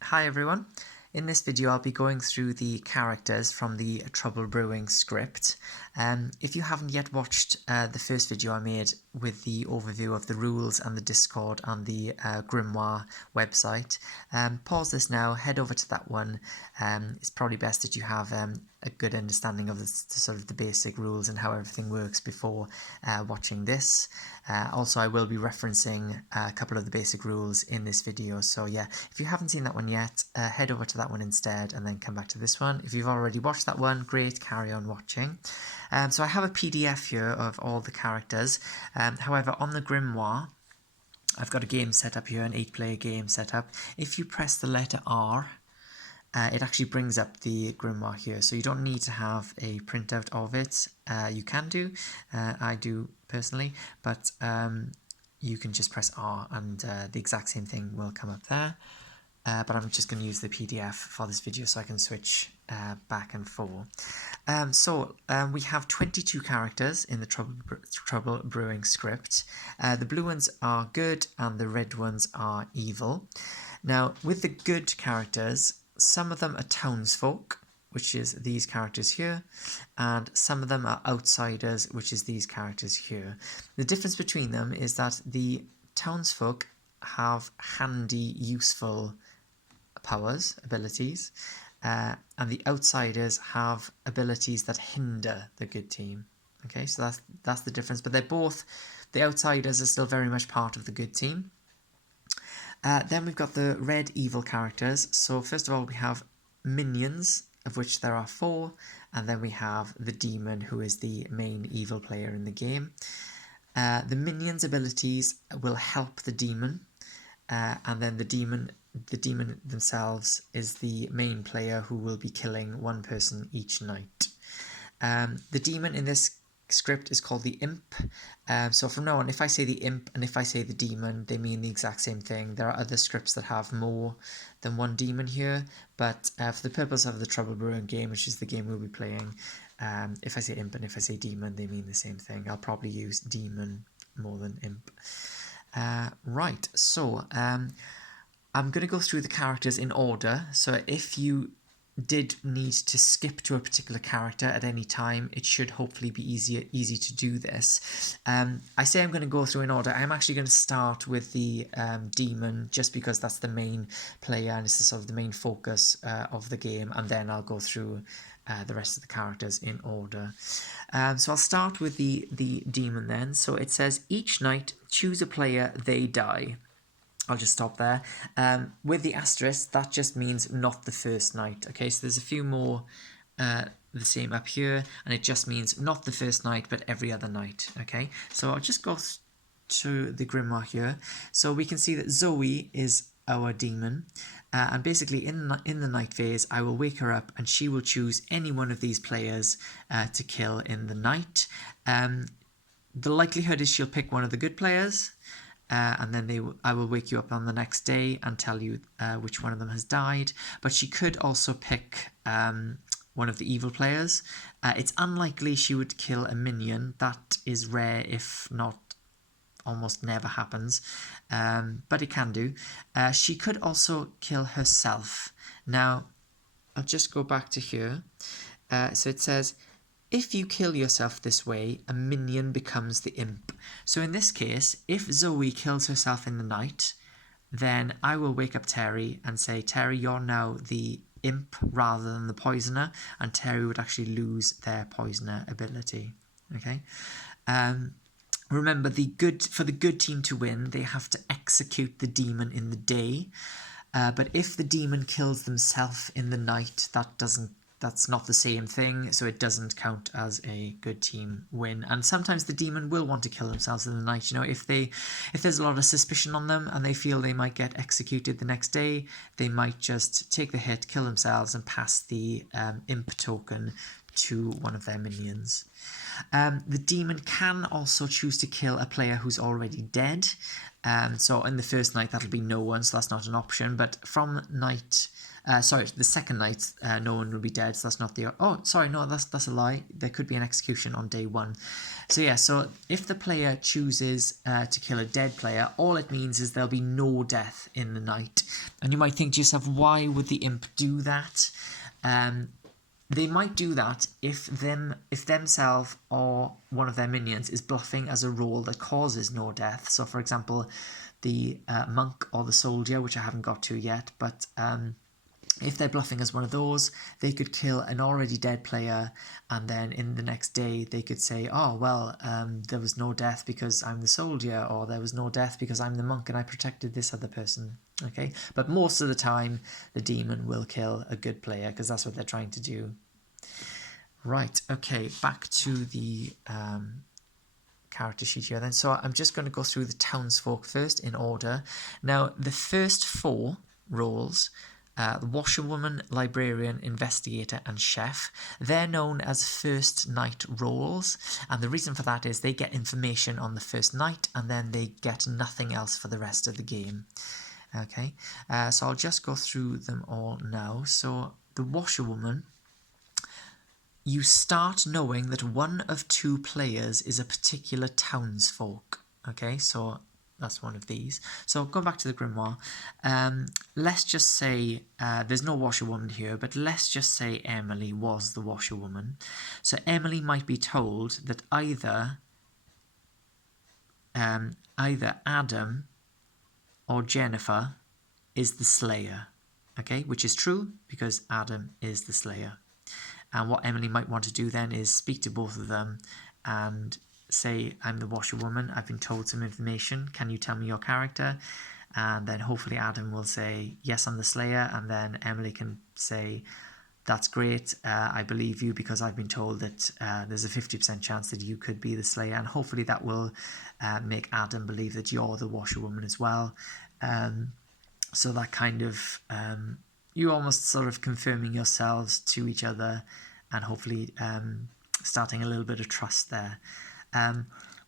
Hi everyone, in this video I'll be going through the characters from the Trouble Brewing script. If you haven't yet watched the first video I made with the overview of the rules and the Discord and the Grimoire website, pause this now, head over to that one. It's probably best that you have a good understanding of the sort of the basic rules and how everything works before watching this. Also, I will be referencing a couple of the basic rules in this video, so yeah, if you haven't seen that one yet, head over to that one instead and then come back to this one. If you've already watched that one, great, carry on watching. So I have a PDF here of all the characters. However, on the Grimoire, I've got a game set up here, an 8-player game set up. If you press the letter R, it actually brings up the Grimoire here, so you don't need to have a printout of it. You can do, I do personally, but you can just press R and the exact same thing will come up there. But I'm just going to use the PDF for this video so I can switch back and forth. We have 22 characters in the Trouble Brewing script. The blue ones are good and the red ones are evil. Now, with the good characters, some of them are townsfolk, which is these characters here, and some of them are outsiders, which is these characters here. The difference between them is that the townsfolk have handy, useful powers, abilities, and the outsiders have abilities that hinder the good team. Okay, so that's the difference, but they're both, the outsiders are still very much part of the good team. Then we've got the red evil characters. So first of all, we have minions, of which there are 4, and then we have the demon, who is the main evil player in the game. The minions' abilities will help the demon, and then the demon themselves is the main player who will be killing one person each night. The demon in this script is called the imp. So from now on, if I say the imp and if I say the demon, they mean the exact same thing. There are other scripts that have more than one demon here, but for the purpose of the Trouble Brewing game, which is the game we'll be playing, if I say imp and if I say demon, they mean the same thing. I'll probably use demon more than imp. Right, so I'm going to go through the characters in order. So if you did need to skip to a particular character at any time, it should hopefully be easy to do this. I say I'm going to go through in order. I'm actually going to start with the demon, just because that's the main player and it's the sort of the main focus of the game, and then I'll go through the rest of the characters in order. So I'll start with the demon then. So it says, each night choose a player, they die. I'll just stop there. With the asterisk, that just means not the first night. Okay, so there's a few more the same up here, and it just means not the first night, but every other night. Okay, so I'll just go to the Grimoire here. So we can see that Zoe is our demon, and basically in the night phase, I will wake her up, and she will choose any one of these players to kill in the night. The likelihood is she'll pick one of the good players. And then I will wake you up on the next day and tell you which one of them has died. But she could also pick one of the evil players. It's unlikely she would kill a minion. That is rare, if not almost never happens. But it can do. She could also kill herself. Now, I'll just go back to here. So it says, if you kill yourself this way, a minion becomes the imp. So in this case, if Zoe kills herself in the night, then I will wake up Terry and say, Terry, you're now the imp rather than the poisoner, and Terry would actually lose their poisoner ability. Okay. Remember, for the good team to win, they have to execute the demon in the day. But if the demon kills themselves in the night, that's not the same thing, so it doesn't count as a good team win. And sometimes the demon will want to kill themselves in the night. You know, if there's a lot of suspicion on them and they feel they might get executed the next day, they might just take the hit, kill themselves, and pass the imp token to one of their minions. The demon can also choose to kill a player who's already dead. So in the first night, that'll be no one, so that's not an option. But from night, the second night, no one will be dead, so that's not the... Oh, sorry, no, that's a lie. There could be an execution on day 1. So yeah, so if the player chooses to kill a dead player, all it means is there'll be no death in the night. And you might think to yourself, why would the imp do that? They might do that if themselves or one of their minions is bluffing as a role that causes no death. So, for example, the monk or the soldier, which I haven't got to yet, but if they're bluffing as one of those, they could kill an already dead player, and then in the next day they could say, oh, well, there was no death because I'm the soldier, or there was no death because I'm the monk and I protected this other person. Okay, but most of the time the demon will kill a good player because that's what they're trying to do. Right, okay, back to the character sheet here then. So I'm just going to go through the townsfolk first in order. Now, the first 4 roles, the washerwoman, librarian, investigator and chef, they're known as first night roles, and the reason for that is they get information on the first night and then they get nothing else for the rest of the game. Okay, so I'll just go through them all now. So the washerwoman, you start knowing that one of 2 players is a particular townsfolk. Okay, so that's one of these. So going back to the grimoire, let's just say there's no washerwoman here, but let's just say Emily was the washerwoman. So Emily might be told that either Adam or Jennifer is the slayer, okay, which is true because Adam is the slayer. And what Emily might want to do then is speak to both of them and say, I'm the washerwoman, I've been told some information, can you tell me your character? And then hopefully Adam will say, yes, I'm the slayer, and then Emily can say, that's great, I believe you because I've been told that there's a 50% chance that you could be the slayer, and hopefully that will make Adam believe that you're the washerwoman as well. So that kind of, you almost sort of confirming yourselves to each other and hopefully starting a little bit of trust there.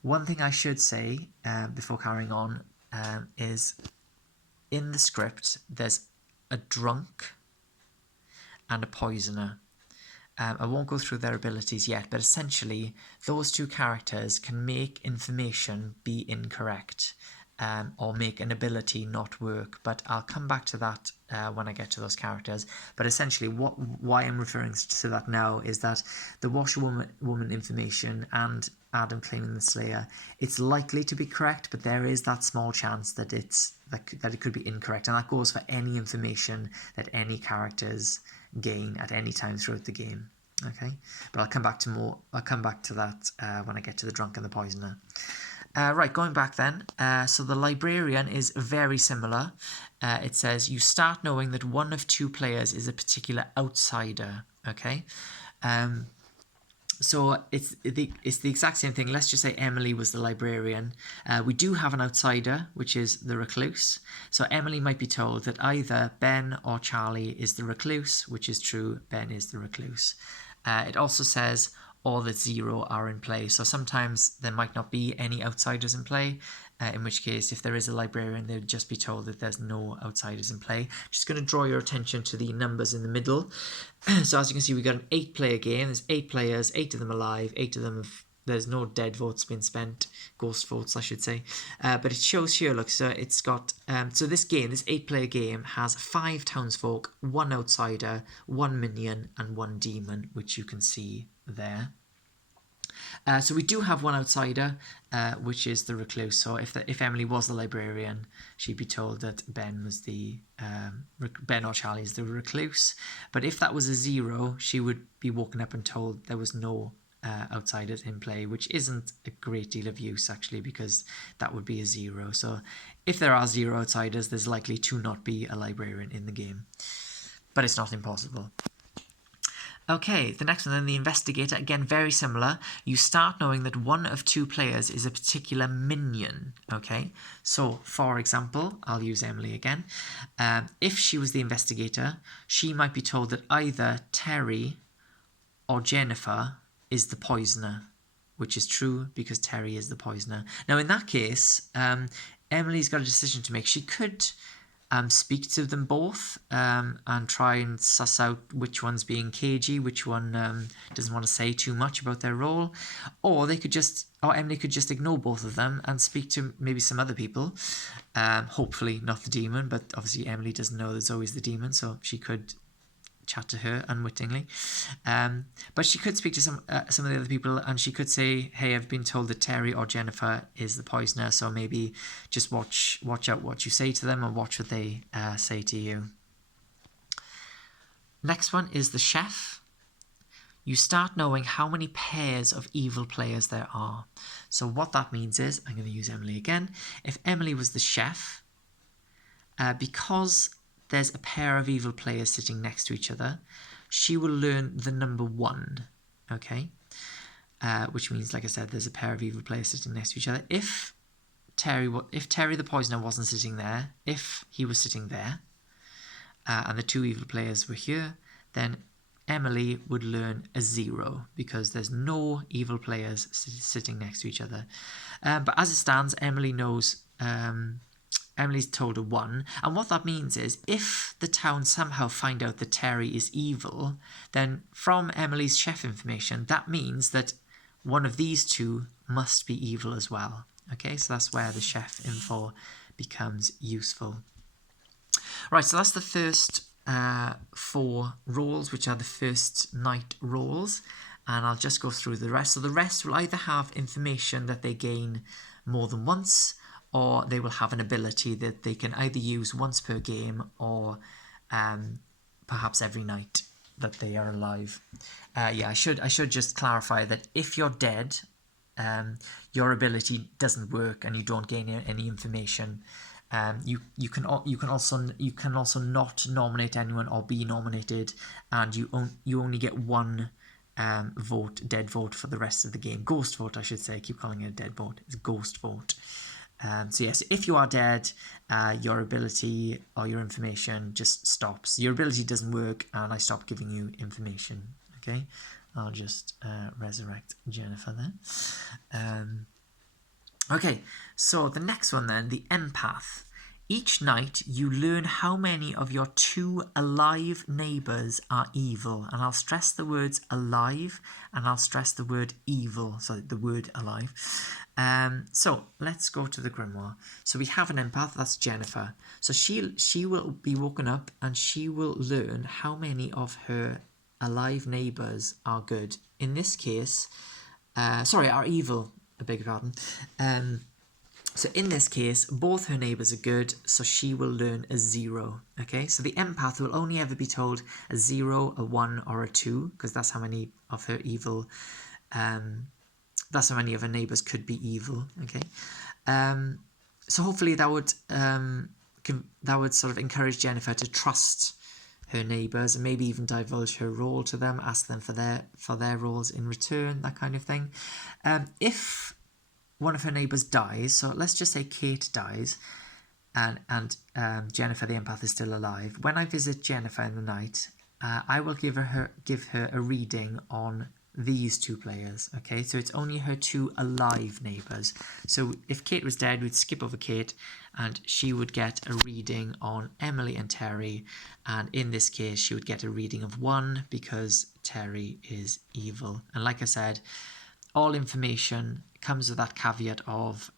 One thing I should say before carrying on is in the script there's a drunk and a poisoner. I won't go through their abilities yet, but essentially those 2 characters can make information be incorrect. Or make an ability not work, but I'll come back to that when I get to those characters. But essentially why I'm referring to that now is that the washerwoman information and Adam claiming the slayer, it's likely to be correct, but there is that small chance that that it could be incorrect, and that goes for any information that any characters gain at any time throughout the game. Okay, but I'll come back to that when I get to the drunk and the poisoner. Right, going back then, so the librarian is very similar. It says you start knowing that one of 2 players is a particular outsider, okay? So it's the exact same thing. Let's just say Emily was the librarian. We do have an outsider, which is the recluse. So Emily might be told that either Ben or Charlie is the recluse, which is true, Ben is the recluse. It also says or that 0 are in play. So sometimes there might not be any outsiders in play, in which case if there is a librarian they would just be told that there's no outsiders in play. Just going to draw your attention to the numbers in the middle. So as you can see, we've got an 8-player game. There's 8 players, 8 of them alive, 8 of them have... There's no dead votes been spent, ghost votes I should say, but it shows here, look, so it's got, so this game, this 8-player game has 5 townsfolk, 1 outsider, 1 minion and 1 demon, which you can see there. So we do have 1 outsider, which is the recluse. So if Emily was the librarian, she'd be told that Ben was the Ben or Charlie is the recluse. But if that was a 0, she would be woken up and told there was no outsiders in play, which isn't a great deal of use actually, because that would be a 0. So if there are 0 outsiders, there's likely to not be a librarian in the game, but it's not impossible. Okay, the next one then, the investigator, again very similar. You start knowing that one of 2 players is a particular minion. Okay, so for example, I'll use Emily again. If she was the investigator, she might be told that either Terry or Jennifer is the poisoner, which is true because Terry is the poisoner. Now, in that case, Emily's got a decision to make. She could speak to them both and try and suss out which one's being cagey, which one doesn't want to say too much about their role, or Emily could just ignore both of them and speak to maybe some other people. Hopefully not the demon, but obviously Emily doesn't know there's always the demon, so she could chat to her unwittingly. But she could speak to some of the other people, and she could say, hey, I've been told that Terry or Jennifer is the poisoner, so maybe just watch out what you say to them and watch what they say to you. Next one is the chef. You start knowing how many pairs of evil players there are. So what that means is, I'm going to use Emily again. If Emily was the chef, because there's a pair of evil players sitting next to each other, she will learn the number 1, okay? Which means, like I said, there's a pair of evil players sitting next to each other. If Terry the poisoner wasn't sitting there, if he was sitting there, and the 2 evil players were here, then Emily would learn a 0 because there's no evil players sitting next to each other. But as it stands, Emily knows... Emily's told a 1, and what that means is if the town somehow find out that Terry is evil, then from Emily's chef information, that means that one of these 2 must be evil as well. Okay, so that's where the chef info becomes useful. Right, so that's the first 4 roles, which are the first night roles, and I'll just go through the rest. So the rest will either have information that they gain more than once, or they will have an ability that they can either use once per game or perhaps every night that they are alive. I should just clarify that if you're dead, your ability doesn't work and you don't gain any information. You can also not nominate anyone or be nominated, and you only get 1 dead vote for the rest of the game. Ghost vote, I should say. I keep calling it a dead vote. It's a ghost vote. So yes, if you are dead, your ability or your information just stops. Your ability doesn't work, and I stop giving you information. Okay, I'll just resurrect Jennifer then. Okay, so the next one then, the empath. Each night you learn how many of your 2 alive neighbours are evil. And I'll stress the words alive and I'll stress the word evil. So the word alive. So let's go to the grimoire. So we have an empath, that's Jennifer. So she will be woken up and she will learn how many of her alive neighbours are good. In this case, are evil. I beg your pardon. So in this case, both her neighbours are good, so she will learn a 0. Okay, so the empath will only ever be told a 0, a 1, or a 2, because that's how many of her evil. That's how many of her neighbours could be evil. Okay, so hopefully that would sort of encourage Jennifer to trust her neighbours and maybe even divulge her role to them, ask them for their roles in return, that kind of thing. If one of her neighbours dies, so let's just say Kate dies, and Jennifer the empath is still alive. When I visit Jennifer in the night, I will give her a reading on these 2 players. Okay, so it's only her 2 alive neighbours. So if Kate was dead, we'd skip over Kate, and she would get a reading on Emily and Terry, and in this case she would get a reading of 1 because Terry is evil. And like I said, all information comes with that caveat of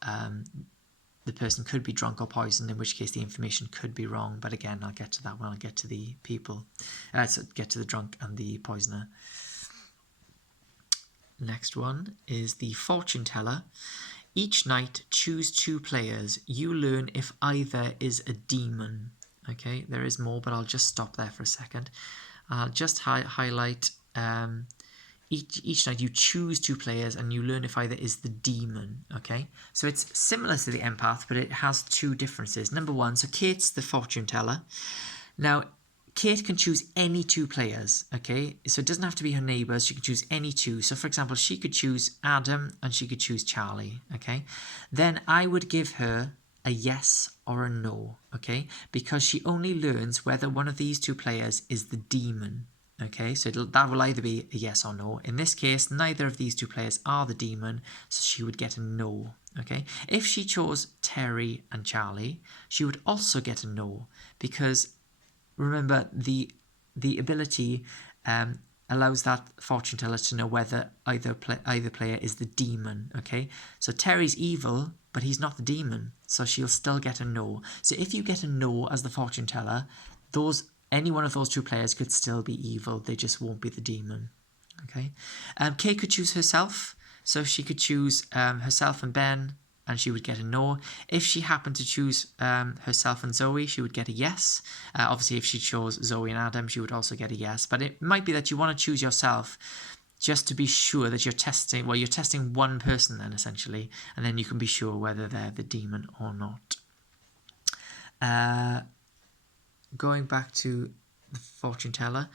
the person could be drunk or poisoned, in which case the information could be wrong. But again, I'll get to that when I get to the people. So get to the drunk and the poisoner. Next one is the fortune teller. Each night, choose 2 players. You learn if either is a demon. Okay, there is more, but I'll just stop there for a second. I'll just highlight... Each night you choose 2 players and you learn if either is the demon, okay? So it's similar to the empath, but it has 2 differences. Number 1, so Kate's the fortune teller. Now, Kate can choose any 2 players, okay? So it doesn't have to be her neighbours, she can choose any 2. So for example, she could choose Adam and she could choose Charlie, okay? Then I would give her a yes or a no, okay? Because she only learns whether one of these 2 players is the demon. Okay, so that will either be a yes or no. In this case, neither of these two players are the demon, so she would get a no. Okay, if she chose Terry and Charlie, she would also get a no, because remember the ability allows that fortune teller to know whether either player is the demon. Okay, so Terry's evil, but he's not the demon, so she'll still get a no. So if you get a no as the fortune teller, any one of those two players could still be evil. They just won't be the demon. Okay, Kay could choose herself, so she could choose herself and Ben, and she would get a no. If she happened to choose herself and Zoe, she would get a yes. Obviously, if she chose Zoe and Adam, she would also get a yes. But it might be that you want to choose yourself just to be sure that you're testing, well, you're testing one person then, essentially, and then you can be sure whether they're the demon or not. Going back to the fortune teller,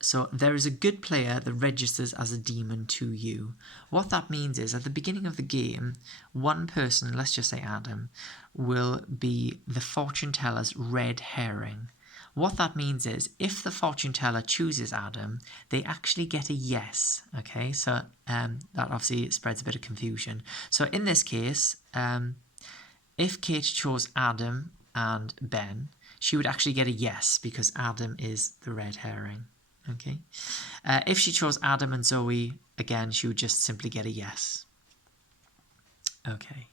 so there is a good player that registers as a demon to you. What that means is at the beginning of the game, one person, let's just say Adam, will be the fortune teller's red herring. What that means is if the fortune teller chooses Adam, they actually get a yes. Okay, so that obviously spreads a bit of confusion. So in this case, if Kate chose Adam and Ben, she would actually get a yes because Adam is the red herring. Okay. If she chose Adam and Zoe, again, she would just simply get a yes. Okay.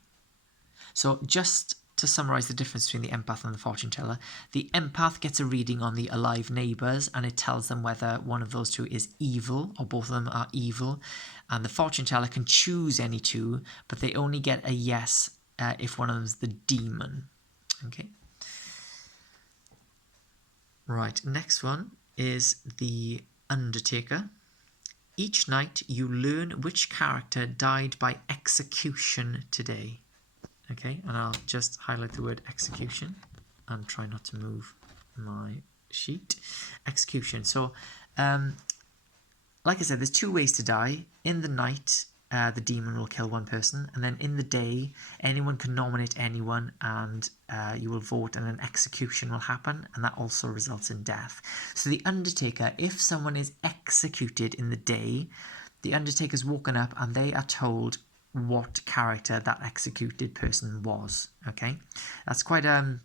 So just to summarise the difference between the empath and the fortune teller, the empath gets a reading on the alive neighbours and it tells them whether one of those two is evil or both of them are evil. And the fortune teller can choose any two, but they only get a yes if one of them is the demon. Okay. Right, next one is the Undertaker. Each night you learn which character died by execution today. Okay, and I'll just highlight the word execution and try not to move my sheet. Execution. So, like I said, there's two ways to die. In the night, the demon will kill one person, and then in the day, anyone can nominate anyone, and you will vote, and an execution will happen, and that also results in death. So the Undertaker, if someone is executed in the day, the Undertaker's woken up, and they are told what character that executed person was. Okay, that's quite a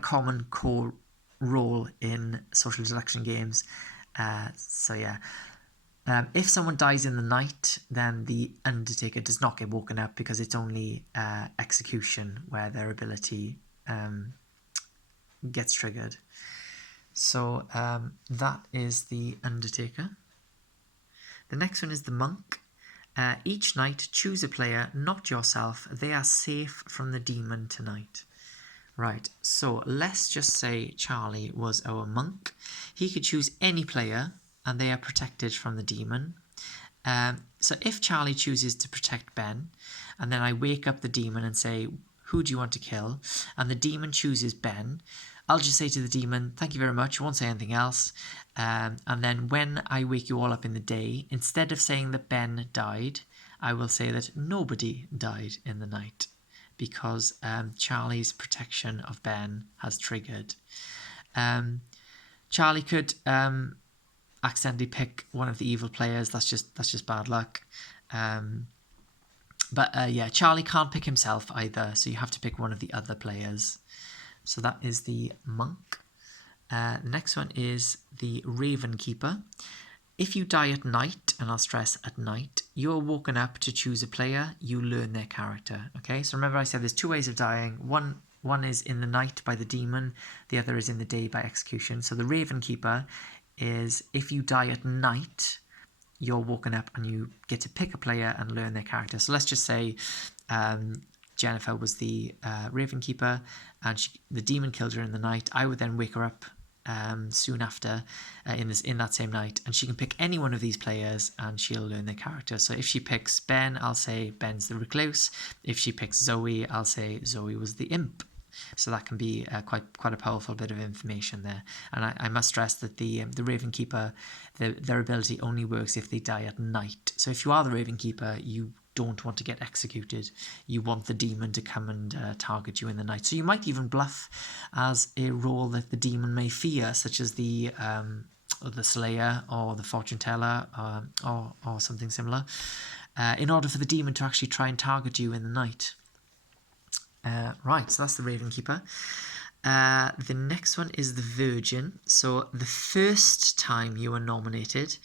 common core role in social deduction games. So yeah. If someone dies in the night, then the Undertaker does not get woken up because it's only execution where their ability gets triggered. So that is the Undertaker. The next one is the Monk. Each night, choose a player, not yourself. They are safe from the demon tonight. Right, so let's just say Charlie was our monk. He could choose any player and they are protected from the demon. So if Charlie chooses to protect Ben, and then I wake up the demon and say, who do you want to kill? And the demon chooses Ben, I'll just say to the demon, thank you very much, won't say anything else. And then when I wake you all up in the day, instead of saying that Ben died, I will say that nobody died in the night, because Charlie's protection of Ben has triggered. Charlie could accidentally pick one of the evil players. That's just bad luck. But yeah, Charlie can't pick himself either, so you have to pick one of the other players. So that is the Monk. The next one is the Raven Keeper. If you die at night, and I'll stress at night, you're woken up to choose a player, you learn their character. Okay, so remember I said there's two ways of dying. One is in the night by the demon, the other is in the day by execution. So the Raven Keeper is if you die at night, you're woken up and you get to pick a player and learn their character. So let's just say Jennifer was the Raven Keeper and the demon killed her in the night. I would then wake her up soon after in that same night, and she can pick any one of these players and she'll learn their character. So if she picks Ben, I'll say Ben's the recluse. If she picks Zoe, I'll say Zoe was the imp. So that can be quite a powerful bit of information there. And I must stress that the Raven Keeper, their ability only works if they die at night. So if you are the Raven Keeper, you don't want to get executed. You want the demon to come and target you in the night. So you might even bluff as a role that the demon may fear, such as the the Slayer or the Fortune Teller or something similar, in order for the demon to actually try and target you in the night. Right, so that's the Raven Keeper. The next one is the Virgin. So the first time you are nominated,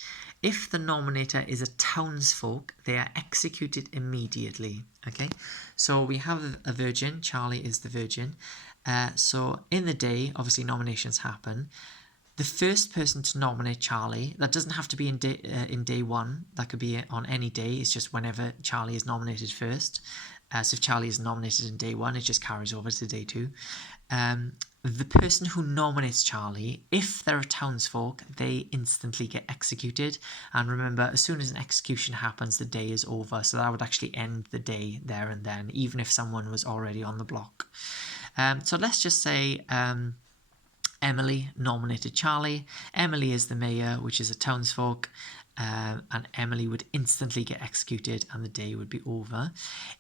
if the nominator is a townsfolk, they are executed immediately. Okay, so we have a Virgin. Charlie is the Virgin. So in the day, obviously nominations happen. The first person to nominate Charlie, that doesn't have to be in day one, that could be on any day, it's just whenever Charlie is nominated first. So if Charlie is nominated in day one, it just carries over to day two. The person who nominates Charlie, if they're a townsfolk, they instantly get executed. And remember, as soon as an execution happens, the day is over. So that would actually end the day there and then, even if someone was already on the block. So let's just say Emily nominated Charlie. Emily is the mayor, which is a townsfolk. And Emily would instantly get executed and the day would be over.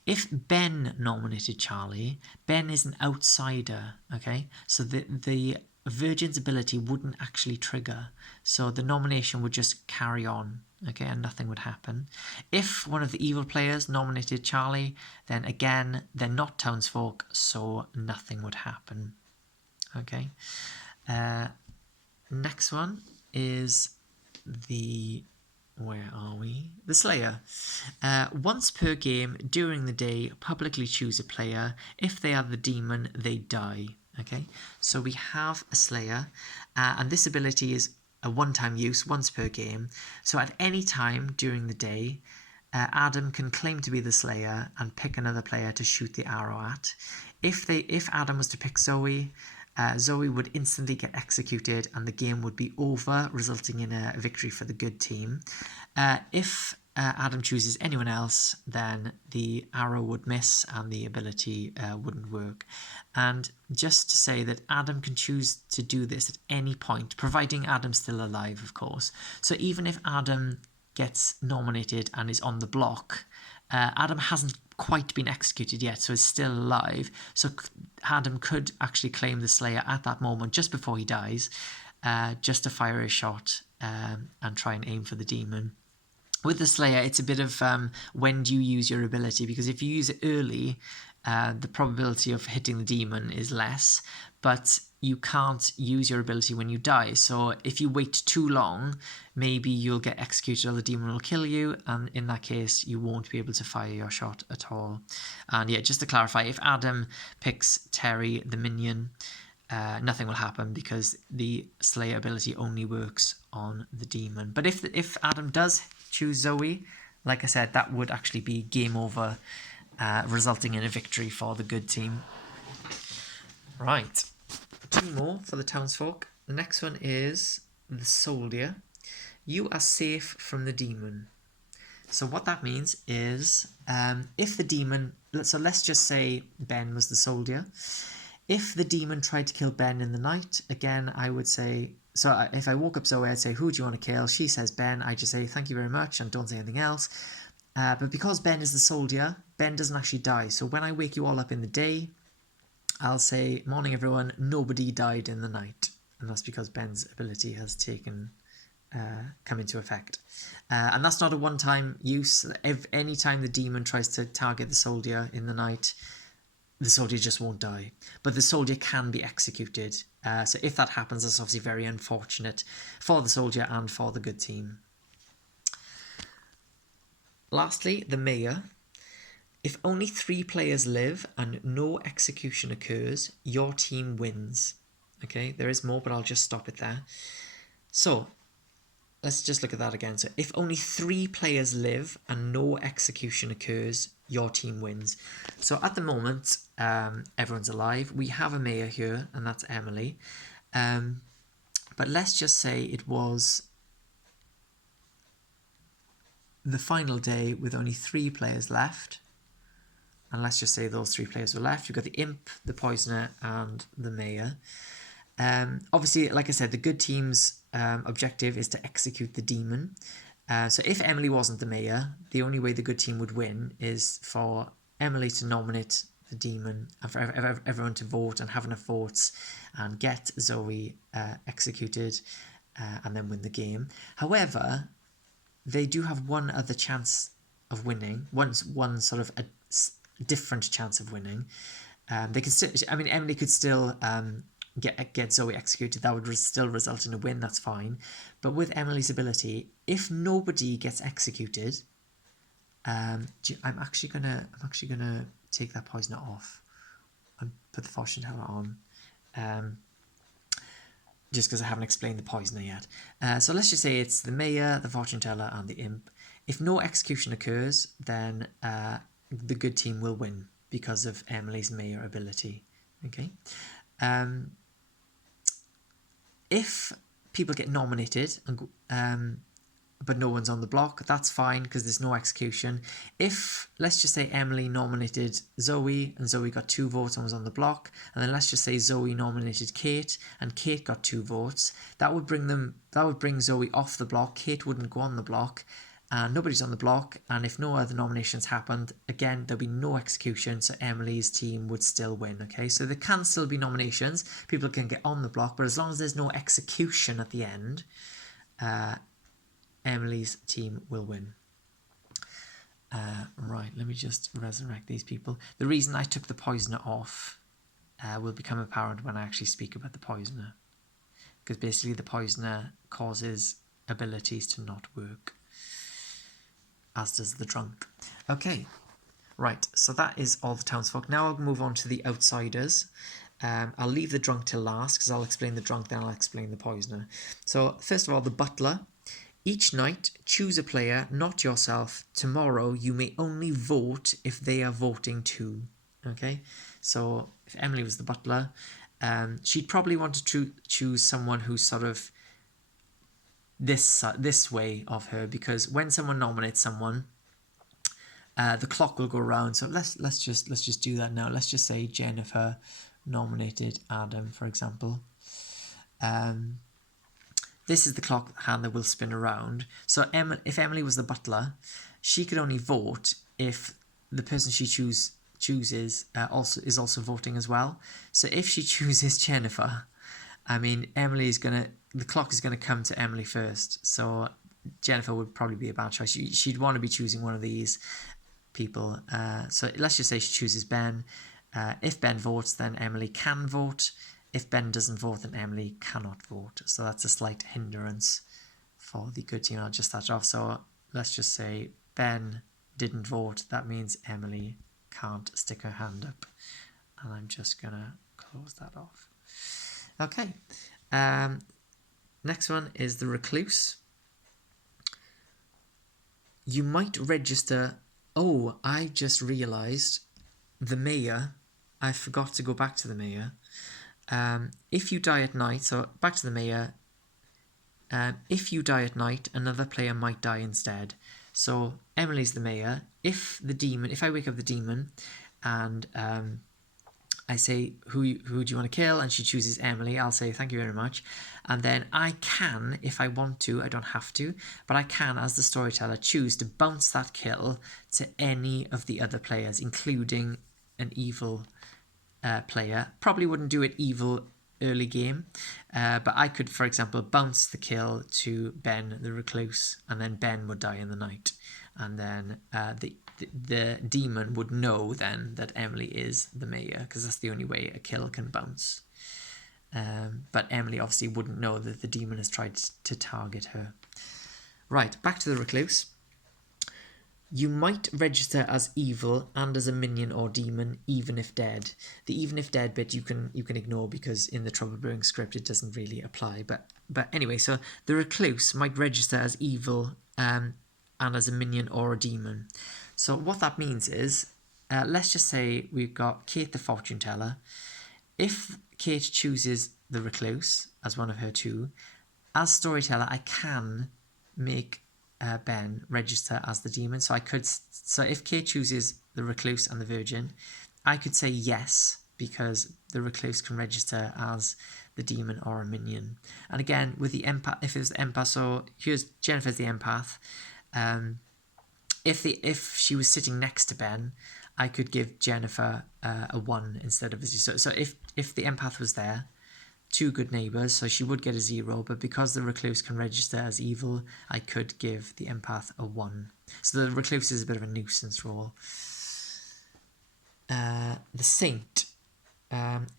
If Ben nominated Charlie, Ben is an outsider, okay? So the Virgin's ability wouldn't actually trigger. So the nomination would just carry on, okay, and nothing would happen. If one of the evil players nominated Charlie, then again, they're not townsfolk, so nothing would happen, okay? Next one is where are we? The Slayer. Once per game during the day, publicly choose a player. If they are the demon, they die. Okay, so we have a Slayer, and this ability is a one-time use, once per game. So at any time during the day, Adam can claim to be the Slayer and pick another player to shoot the arrow at. If Adam was to pick Zoe, Zoe would instantly get executed and the game would be over, resulting in a victory for the good team. If Adam chooses anyone else, then the arrow would miss and the ability wouldn't work. And just to say that Adam can choose to do this at any point, providing Adam's still alive, of course. So even if Adam gets nominated and is on the block, Adam hasn't quite been executed yet, so is still alive. So Adam could actually claim the Slayer at that moment, just before he dies, just to fire a shot and try and aim for the demon. With the Slayer, it's a bit of when do you use your ability, because if you use it early, the probability of hitting the demon is less, but you can't use your ability when you die. So if you wait too long, maybe you'll get executed or the demon will kill you, and in that case you won't be able to fire your shot at all. And yeah, just to clarify, if Adam picks Terry the minion, nothing will happen because the Slayer ability only works on the demon. But if Adam does choose Zoe, like I said, that would actually be game over, resulting in a victory for the good team. Right, 2 more for the townsfolk. The next one is the soldier. You are safe from the demon. So what that means is, if the demon, so let's just say Ben was the soldier. If the demon tried to kill Ben in the night, again, I would say, so if I woke up Zoe, I'd say, who do you want to kill? She says Ben. I just say, thank you very much, and don't say anything else. But because Ben is the soldier, Ben doesn't actually die. So when I wake you all up in the day, I'll say, morning everyone, nobody died in the night. And that's because Ben's ability has come into effect. And that's not a one-time use. Any time the demon tries to target the soldier in the night, the soldier just won't die. But the soldier can be executed. So if that happens, that's obviously very unfortunate for the soldier and for the good team. Lastly, the mayor. If only 3 players live and no execution occurs, your team wins. Okay, there is more, but I'll just stop it there. So, let's just look at that again. So, if only 3 players live and no execution occurs, your team wins. So, at the moment, everyone's alive. We have a mayor here, and that's Emily. But let's just say it was the final day with only 3 players left. And let's just say those 3 players were left. You've got the imp, the poisoner, and the mayor. Obviously, like I said, the good team's objective is to execute the demon. So if Emily wasn't the mayor, the only way the good team would win is for Emily to nominate the demon and for everyone to vote and have enough votes and get Zoe executed. and then win the game. However, they do have one other chance of winning, one sort of a different chance of winning. They could still, I mean, Emily could still get Zoe executed. That would still result in a win. That's fine. But with Emily's ability, if nobody gets executed, I'm actually gonna take that poisoner off and put the fortune teller on. Just because I haven't explained the poisoner yet. So let's just say it's the mayor, the fortune teller, and the imp. If no execution occurs, then the good team will win because of Emily's mayor ability. Okay. If people get nominated but no one's on the block, that's fine because there's no execution. If, let's just say Emily nominated Zoe and Zoe got 2 votes and was on the block, and then let's just say Zoe nominated Kate and Kate got 2 votes, that would bring Zoe off the block. Kate wouldn't go on the block, and nobody's on the block, and if no other nominations happened, again, there'll be no execution, so Emily's team would still win, okay? So there can still be nominations, people can get on the block, but as long as there's no execution at the end, Emily's team will win. Right, let me just resurrect these people. The reason I took the poisoner off will become apparent when I actually speak about the poisoner, because basically the poisoner causes abilities to not work, as does the drunk. Okay, right, so that is all the townsfolk. Now I'll move on to the outsiders. I'll leave the drunk till last because I'll explain the drunk, then I'll explain the poisoner. So first of all, the butler. Each night, choose a player, not yourself. Tomorrow, you may only vote if they are voting too. Okay, so if Emily was the butler, she'd probably want to choose someone who's sort of this way of her, because when someone nominates someone, the clock will go around. So let's just do that now. Let's just say Jennifer nominated Adam, for example. This is the clock hand that will spin around. So if Emily was the butler, she could only vote if the person she chooses is also voting as well. So if she chooses Jennifer, I mean, the clock is gonna come to Emily first. So Jennifer would probably be a bad choice. She'd want to be choosing one of these people. So let's just say she chooses Ben. If Ben votes, then Emily can vote. If Ben doesn't vote, then Emily cannot vote. So that's a slight hindrance for the good team. I'll just start off. So let's just say Ben didn't vote. That means Emily can't stick her hand up. And I'm just going to close that off. Okay. Next one is the recluse. You might register... Oh, I just realised the mayor. I forgot to go back to the mayor. If you die at night, so back to the mayor, if you die at night, another player might die instead. So Emily's the mayor. If I wake up the demon and I say, who do you want to kill? And she chooses Emily, I'll say, thank you very much. And then I can, if I want to, I don't have to, but I can, as the storyteller, choose to bounce that kill to any of the other players, including an evil player. Probably wouldn't do it evil early game, but I could, for example, bounce the kill to Ben the recluse, and then Ben would die in the night, and then the demon would know then that Emily is the mayor, because that's the only way a kill can bounce. But Emily obviously wouldn't know that the demon has tried to target her. Right, back to the recluse. You might register as evil and as a minion or demon, even if dead. The even if dead bit you can ignore, because in the Trouble Brewing script it doesn't really apply. But anyway, so the recluse might register as evil and as a minion or a demon. So what that means is, let's just say we've got Kate the fortune teller. If Kate chooses the recluse as one of her two, as storyteller I can make Ben register as the demon. So if Kate chooses the recluse and the virgin, I could say yes, because the recluse can register as the demon or a minion. And again, with the empath, if it's the empath, so here's Jennifer's the empath. If she was sitting next to Ben, I could give Jennifer a 1 instead of a 0. So if the empath was there, two good neighbours, so she would get a 0, but because the recluse can register as evil, I could give the empath a 1. So the recluse is a bit of a nuisance role. The saint.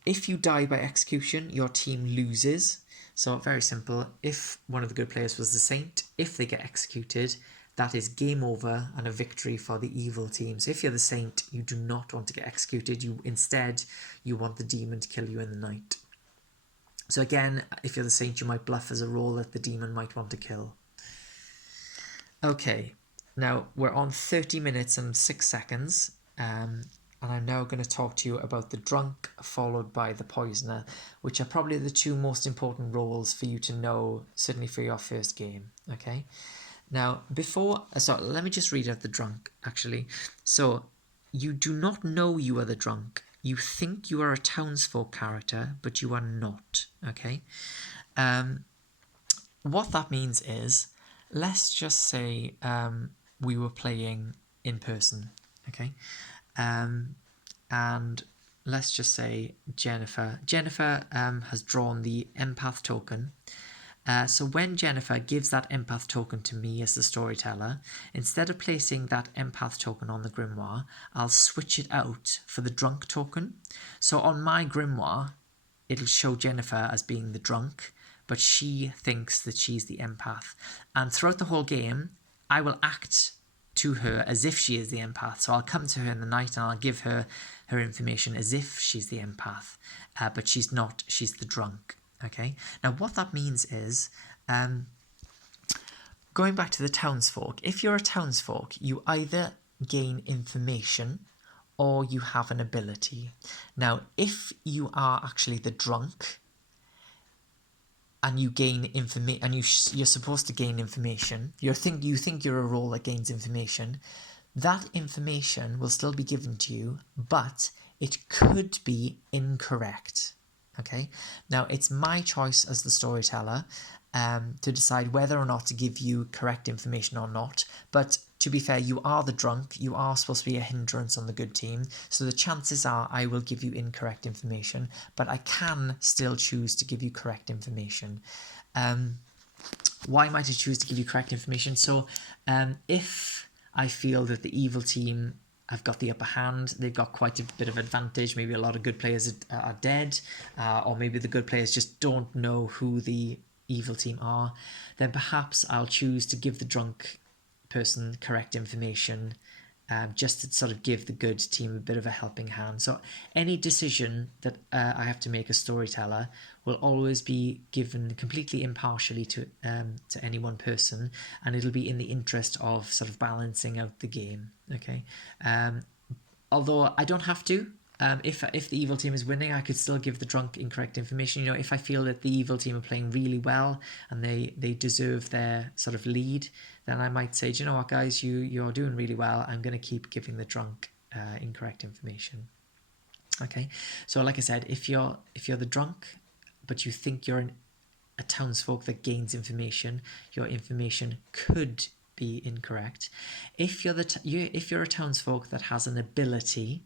If you die by execution, your team loses. So very simple. If one of the good players was the saint, if they get executed, that is game over and a victory for the evil team. So if you're the saint, you do not want to get executed. Instead, you want the demon to kill you in the night. So again, if you're the saint, you might bluff as a role that the demon might want to kill. Okay, now we're on 30 minutes and 6 seconds. And I'm now going to talk to you about the drunk followed by the poisoner, which are probably the two most important roles for you to know, certainly for your first game. Okay, now let me just read out the drunk actually. So you do not know you are the drunk. You think you are a townsfolk character, but you are not. Okay, what that means is, let's just say we were playing in person. Okay. And let's just say Jennifer has drawn the empath token. So when Jennifer gives that empath token to me as the storyteller, instead of placing that empath token on the grimoire, I'll switch it out for the drunk token. So on my grimoire, it'll show Jennifer as being the drunk, but she thinks that she's the empath. And throughout the whole game, I will act to her as if she is the empath. So I'll come to her in the night and I'll give her her information as if she's the empath, but she's not, she's the drunk. Okay, now what that means is, going back to the townsfolk, if you're a townsfolk, you either gain information or you have an ability. Now, if you are actually the drunk and you gain information, and you're supposed to gain information, you think you're a role that gains information, that information will still be given to you, but it could be incorrect. Okay, now it's my choice as the storyteller to decide whether or not to give you correct information or not. But to be fair, you are the drunk, you are supposed to be a hindrance on the good team, so the chances are I will give you incorrect information, but I can still choose to give you correct information. Why might I choose to give you correct information? So if I feel that the evil team have got the upper hand, they've got quite a bit of advantage, maybe a lot of good players are dead, or maybe the good players just don't know who the evil team are, then perhaps I'll choose to give the drunk person correct information, just to sort of give the good team a bit of a helping hand. So any decision that I have to make as storyteller will always be given completely impartially to any one person, and it'll be in the interest of sort of balancing out the game. Okay, although I don't have to. If the evil team is winning, I could still give the drunk incorrect information. You know, if I feel that the evil team are playing really well and they deserve their sort of lead, then I might say, do you know what, guys, you're doing really well. I'm going to keep giving the drunk incorrect information. Okay, so like I said, if you're the drunk, but you think you're a townsfolk that gains information, your information could be incorrect. If you're a townsfolk that has an ability,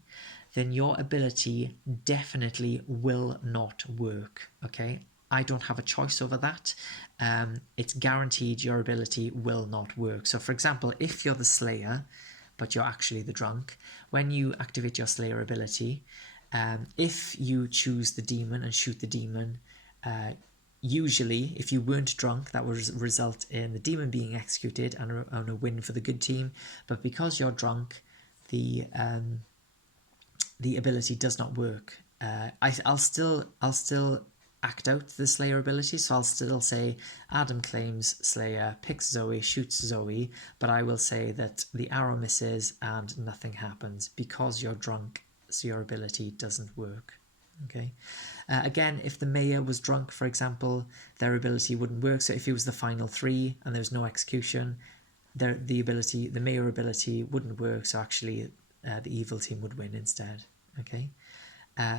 then your ability definitely will not work. Okay, I don't have a choice over that. It's guaranteed your ability will not work. So for example, if you're the Slayer, but you're actually the drunk, when you activate your Slayer ability, if you choose the demon and shoot the demon, usually if you weren't drunk, that would result in the demon being executed and a win for the good team. But because you're drunk, the ability does not work. I'll still act out the Slayer ability, so I'll still say Adam claims Slayer, picks Zoe, shoots Zoe, but I will say that the arrow misses and nothing happens because you're drunk, so your ability doesn't work. Okay. Again, if the mayor was drunk, for example, their ability wouldn't work. So if it was the final 3 and there was no execution, the mayor ability wouldn't work. So actually, the evil team would win instead. Okay.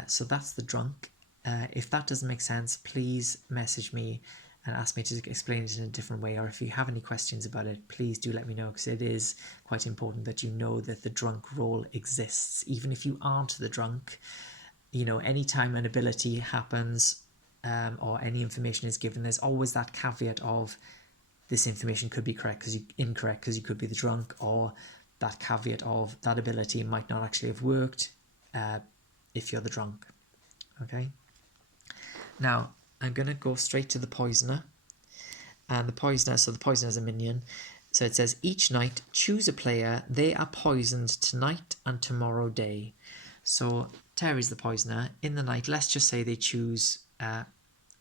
So that's the drunk. If that doesn't make sense, please message me and ask me to explain it in a different way. Or if you have any questions about it, please do let me know, because it is quite important that you know that the drunk role exists. Even if you aren't the drunk, you know, anytime an ability happens, or any information is given, there's always that caveat of this information could be incorrect because you could be the drunk, or that caveat of that ability might not actually have worked if you're the drunk. Okay. Now I'm gonna go straight to the poisoner, and the poisoner. So the poisoner is a minion. So it says each night choose a player. They are poisoned tonight and tomorrow day. So Terry's the poisoner. In the night, let's just say they choose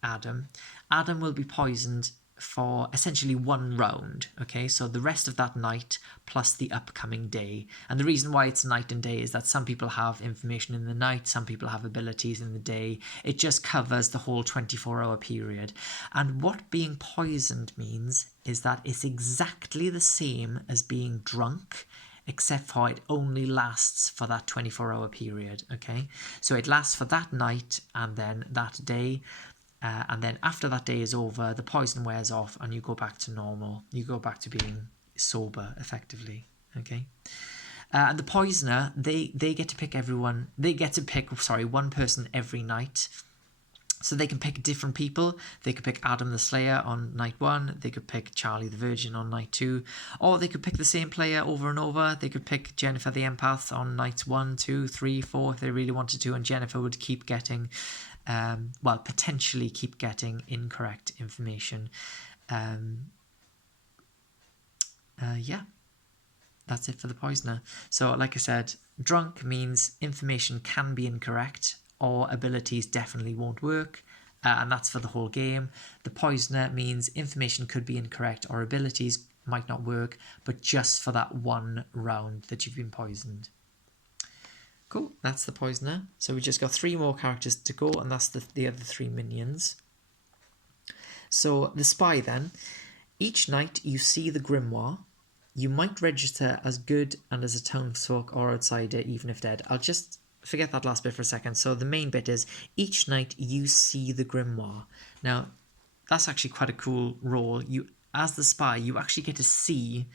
Adam. Adam will be poisoned for essentially 1 round, okay? So the rest of that night plus the upcoming day. And the reason why it's night and day is that some people have information in the night, some people have abilities in the day. It just covers the whole 24-hour period. And what being poisoned means is that it's exactly the same as being drunk, except for it only lasts for that 24-hour period, okay? So it lasts for that night and then that day. And then after that day is over, the poison wears off and you go back to normal. You go back to being sober, effectively. Okay. And the poisoner, they get to pick everyone. They get to pick, one person every night. So they can pick different people. They could pick Adam the Slayer on night 1. They could pick Charlie the Virgin on night 2. Or they could pick the same player over and over. They could pick Jennifer the Empath on nights 1, 2, 3, 4 if they really wanted to. And Jennifer would keep getting, potentially keep getting incorrect information. Yeah, that's it for the poisoner. So like I said, drunk means information can be incorrect, or abilities definitely won't work, and that's for the whole game. The poisoner means information could be incorrect or abilities might not work, but just for that 1 round that you've been poisoned. Cool, that's the poisoner. So we just got 3 more characters to go, and that's the other 3 minions. So the spy then. Each night you see the grimoire. You might register as good and as a townsfolk or outsider, even if dead. I'll just forget that last bit for a second. So the main bit is each night you see the grimoire. Now, that's actually quite a cool role. You, as the spy, you actually get to see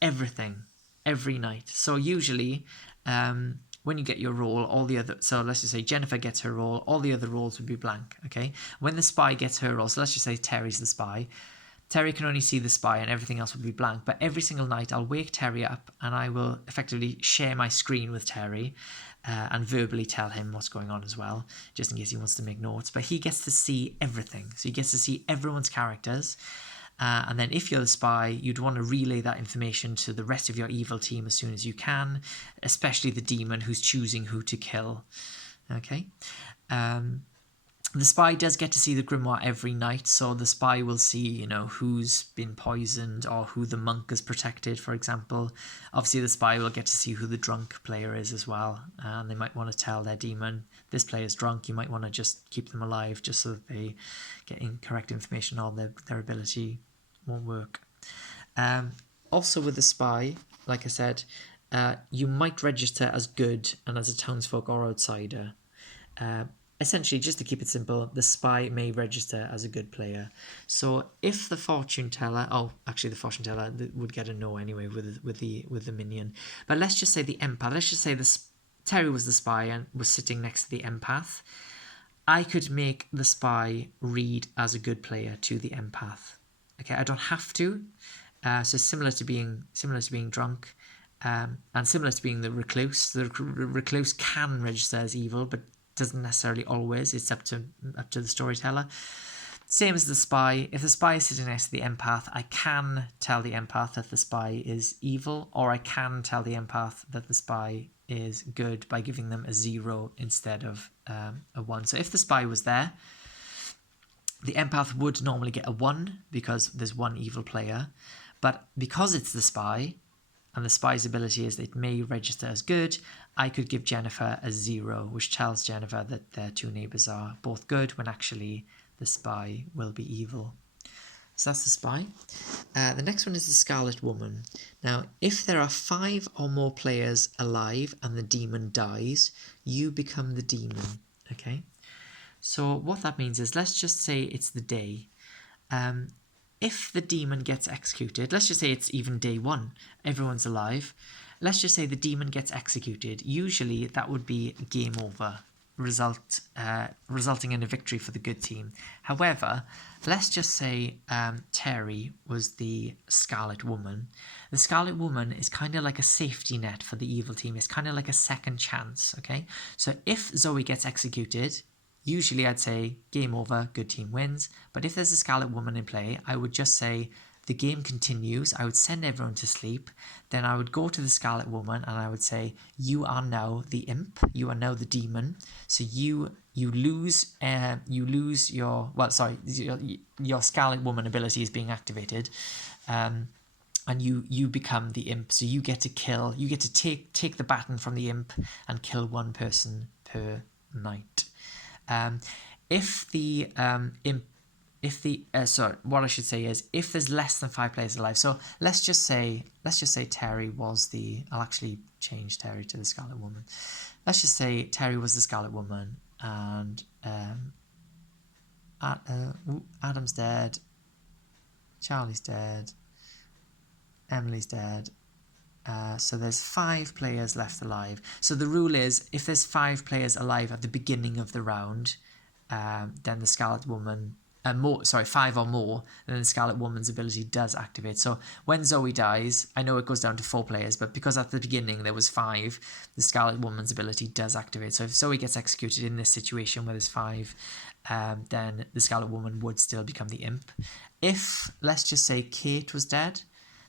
everything every night. So usually, when you get your role, so let's just say Jennifer gets her role, all the other roles would be blank, okay? When the spy gets her role, so let's just say Terry's the spy, Terry can only see the spy and everything else will be blank, but every single night I'll wake Terry up and I will effectively share my screen with Terry and verbally tell him what's going on as well, just in case he wants to make notes. But he gets to see everything, so he gets to see everyone's characters. And then if you're the spy, you'd want to relay that information to the rest of your evil team as soon as you can, especially the demon who's choosing who to kill. Okay. The spy does get to see the grimoire every night, so the spy will see, who's been poisoned or who the monk has protected, for example. Obviously, the spy will get to see who the drunk player is as well, and they might want to tell their demon, this player's drunk. You might want to just keep them alive just so that they get incorrect information or their ability won't work. Also with the spy, like I said, you might register as good and as a townsfolk or outsider. Essentially, just to keep it simple, the spy may register as a good player. So if the fortune teller, the fortune teller would get a no anyway with the minion. But let's just say the empath. Let's just say Terry was the spy and was sitting next to the empath. I could make the spy read as a good player to the empath. Okay, I don't have to. So similar to being drunk, and similar to being the recluse. The recluse can register as evil, but doesn't necessarily always. It's up to the storyteller. Same as the spy. If the spy is sitting next to the empath, I can tell the empath that the spy is evil, or I can tell the empath that the spy is good by giving them a 0 instead of a 1. So if the spy was there, the empath would normally get a 1 because there's one evil player. But because it's the spy, and the spy's ability is that it may register as good, I could give Jennifer a 0, which tells Jennifer that their 2 neighbours are both good when actually the spy will be evil. So that's the spy. The next one is the Scarlet Woman. Now, if there are 5 or more players alive and the demon dies, you become the demon. Okay? So what that means is, let's just say it's the day. If the demon gets executed, let's just say it's even day 1, everyone's alive. Let's just say the demon gets executed. Usually that would be game over. resulting in a victory for the good team. However, let's just say Terry was the Scarlet Woman. The Scarlet Woman is kind of like a safety net for the evil team. It's kind of like a second chance, okay? So if Zoe gets executed, usually I'd say game over, good team wins. But if there's a Scarlet Woman in play, I would just say the game continues. I would send everyone to sleep. Then I would go to the Scarlet Woman and I would say, you are now the imp. You are now the demon. So you lose your Scarlet Woman ability is being activated. And you become the imp. So you get to kill. You get to take the baton from the imp and kill one person per night. If the what I should say is if there's less than 5 players alive. So let's just say Terry was the. I'll actually change Terry to the Scarlet Woman. Let's just say Terry was the Scarlet Woman and Adam's dead, Charlie's dead, Emily's dead. So there's 5 players left alive. So the rule is if there's 5 players alive at the beginning of the round, then the Scarlet Woman. 5 or more, then the Scarlet Woman's ability does activate. So when Zoe dies, I know it goes down to 4 players, but because at the beginning there was 5, the Scarlet Woman's ability does activate. So if Zoe gets executed in this situation where there's 5, then the Scarlet Woman would still become the imp. If, let's just say, Kate was dead,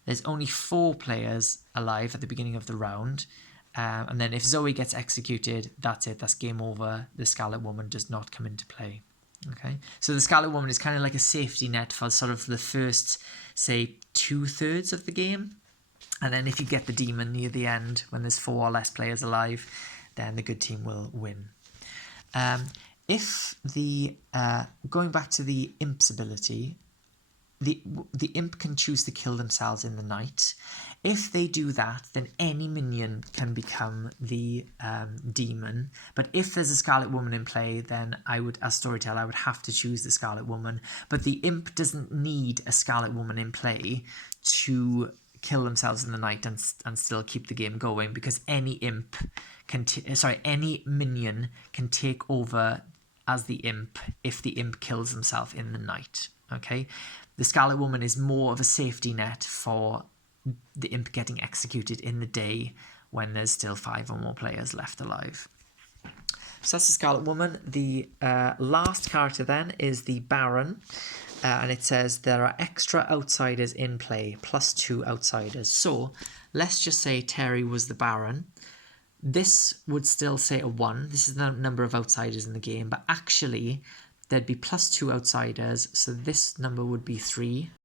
there's only 4 players alive at the beginning of the round. And then if Zoe gets executed, that's it. That's game over. The Scarlet Woman does not come into play. Okay, so the Scarlet Woman is kind of like a safety net for sort of the first, say, 2/3 of the game. And then if you get the demon near the end, when there's 4 or less players alive, then the good team will win. Going back to the imp's ability, the imp can choose to kill themselves in the night. If they do that, then any minion can become the demon. But if there's a Scarlet Woman in play, then as storyteller, I would have to choose the Scarlet Woman. But the imp doesn't need a Scarlet Woman in play to kill themselves in the night and still keep the game going, because any minion can take over as the imp if the imp kills himself in the night. Okay, the Scarlet Woman is more of a safety net for the imp getting executed in the day when there's still 5 or more players left alive. So that's the Scarlet Woman. The last character then is the Baron, and it says there are extra outsiders in play, +2 outsiders. So let's just say Terry was the Baron. This would still say a 1. This is the number of outsiders in the game, but actually there'd be +2 outsiders, so this number would be 3.